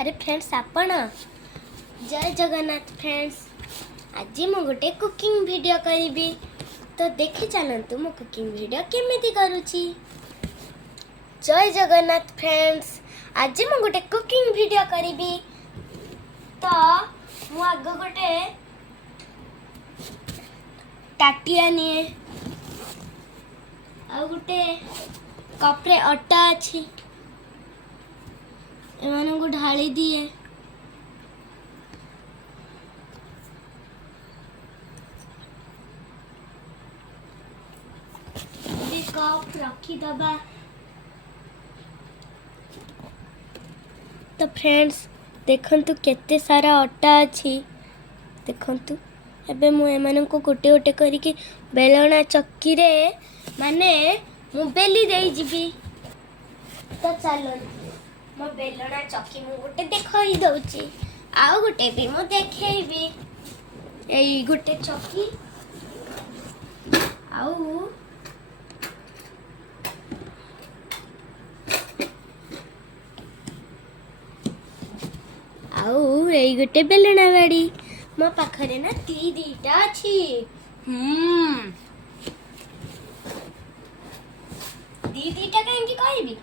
अरे फ्रेंड्स आपण जय जगन्नाथ फ्रेंड्स। आज मु गोटे कुकिंग वीडियो करी तो देखी चलतु मु कुकिंग वीडियो केमिति करूची। जय जगन्नाथ फ्रेंड्स। आज मु गोटे कुकिंग वीडियो करी तो मु आग गोटे टाटिया निए आ गोटे कपरे अटा अच्छी एमान को ढाली दिए। कप रखीदबा तो फ्रेंड्स देखंतु केते सारा अटा अच्छी। देखंतु एबे मु एमान को गोटे गोटे करिके बेलना चक्की रे माने मु बेली देई जीबी। तो चलो मो बेलना चक्की मु गोटे देखई दउची आउ गोटे भी मु देखेबी। एई गोटे चक्की आउ आउ एई गोटे बेलना गाड़ी मो पाखरे ना दीटा अछि। दीटा कहीं कहबी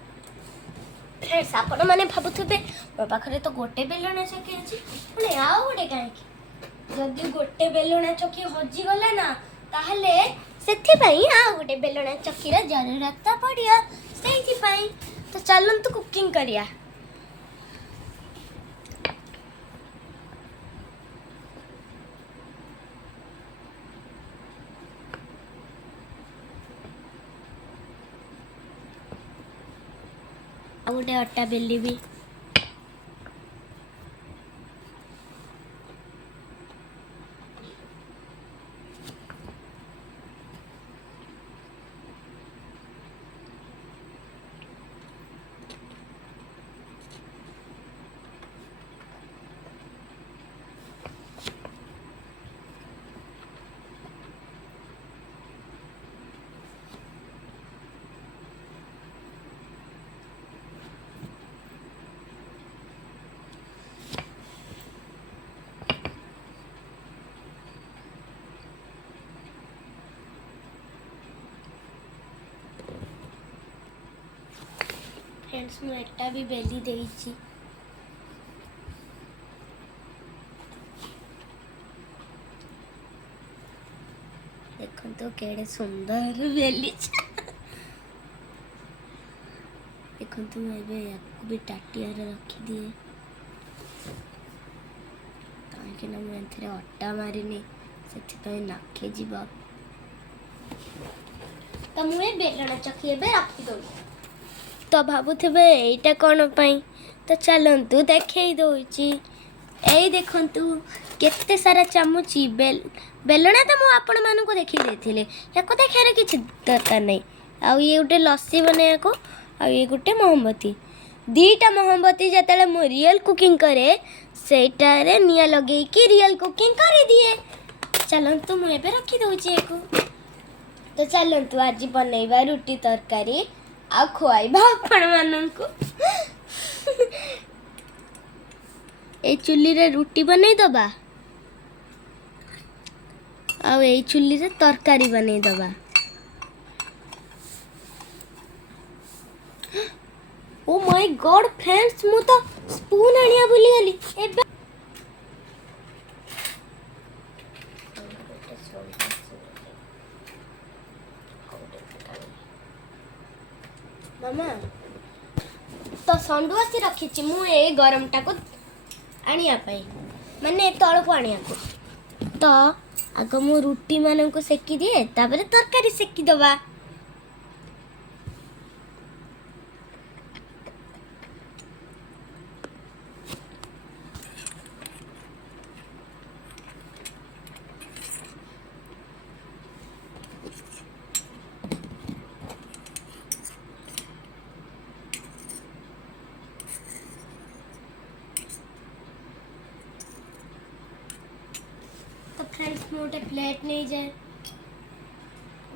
फ्रेंड्स आपण माने भाबुथबे मो पाखरे तो गोटे बेलना चक्की अछि पुणे आउ गोटे काहे जदी गोटे बेलना चक्की हजी गला ना ताहले सेथि पई आउ गोटे बेलना चक्की रा जरूरत पड़िया सेथि पई। तो चलंतु कुकिंग करिया। गोटे अटा बेली भी फ्रेंड्स मु एटा भी बेली देइची। देखो तो केड़े सुंदर बेली देखो तो एबे याको भी टाटिया रे रखी दिए ताकि ना मैं एथरे अट्टा मारिनी सेथि पई नाखे जीवा। तो मुए बेलना चक्की एबे रखी दो। तो भाबुथिबे एटा कोन पई तो चलंतु देखै दउची। एई देखंतु केते सारा चामुची बेलना तो मु आपण मानु को देखि देथिले एको देखारे किछ दरकार नै। आ ये गुटे लस्सी बनाया को आ ये गुटे मोमबत्ती दीटा मोमबत्ती जतले मु रियल कुकिंग करे सेटा रे निया लगेई कि रियल कुकिंग करि दिए। चलंतु मु एबे रखि दउची एको। तो चलंतु आज बनैबा रोटी तरकारी आ खुआइबा आपण माननको। ए चुल्ली रे रोटी बनै दबा आ ए चुल्ली रे तरकारी बनै दबा। ओ माय गॉड फ्रेंड्स मु तो स्पून आनिया भूली गली एबे मामा तो संडुआ से रखी मु ए गरम टा को आनिया पाई माने तळ को आनिया को। तो आग मु रोटी मानन को सेकी दिए तापर तरकारी सेकी दबा। फ्रेंड्स मोटे प्लेट नहीं जाए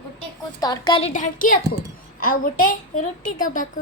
गोटे को तरकारी ढांकी को आ गोटे रोटी दबा को।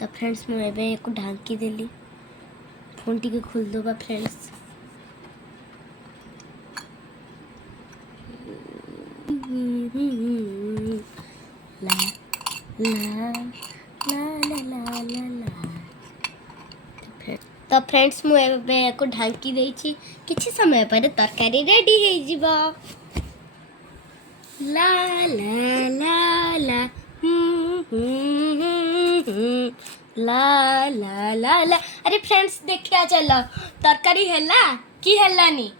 तो फ्रेंड्स मुझे एवं ढांकी देली फोन टी खोलदबा फ्रेंड्स ला ला ला ला ला ला तो फ्रेंड्स मुझे ढांकी देछि किछि समय पर तरकारी रेडी हो जिवो ला ला ला ला ला ला ला ला अरे फ्रेंड्स देखिया चलो तरकारी हैला कि हैलानी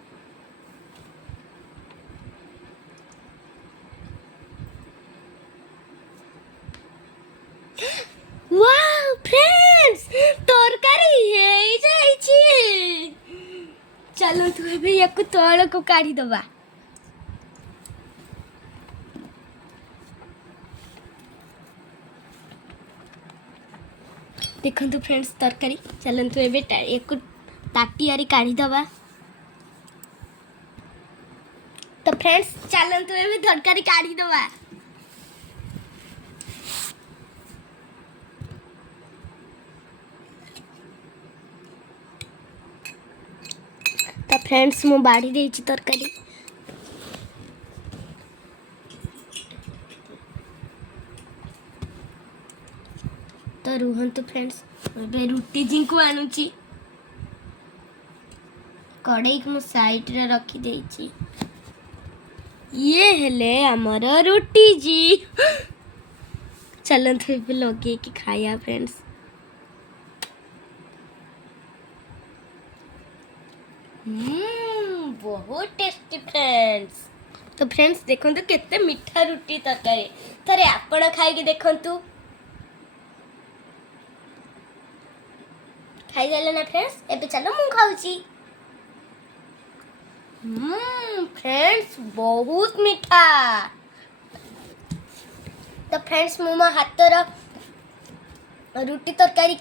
वाओ फ्रेंड्स तरकारी है जाइछि चलो तू एबे याकु तळ को काढी दबा देखो फ्रेंड्स तरकारी चलतु एक ताटियारी काढ़ी दबा तो फ्रेंड्स चलतु ए तरकारी काढ़ी दबा तो फ्रेंड्स मु बाड़ी देछि तरकारी तो रुहंतु फ्रेंड्स एबे रुटी जिंकु आनुची कड़ाई को साइड रे रखी देछि ये हेले हमर रुटी जी चलंतु एबे लगे कि खाया फ्रेंड्स बहुत टेस्टी फ्रेंड्स तो फ्रेंड्स देखंतु केते मीठा रुटी तरकारी थरे आपण खाई के देखंतु खाई देले ना फ्रेंड्स एबे चलो मु खाउची फ्रेंड्स बहुत मीठा तो फ्रेंड्स मु मो हातर रुटी तरकारी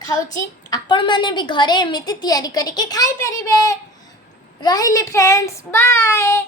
खाउची आपण माने भी घरे एमिति तयारी करके खाई परिबे रहिले फ्रेंड्स बाय।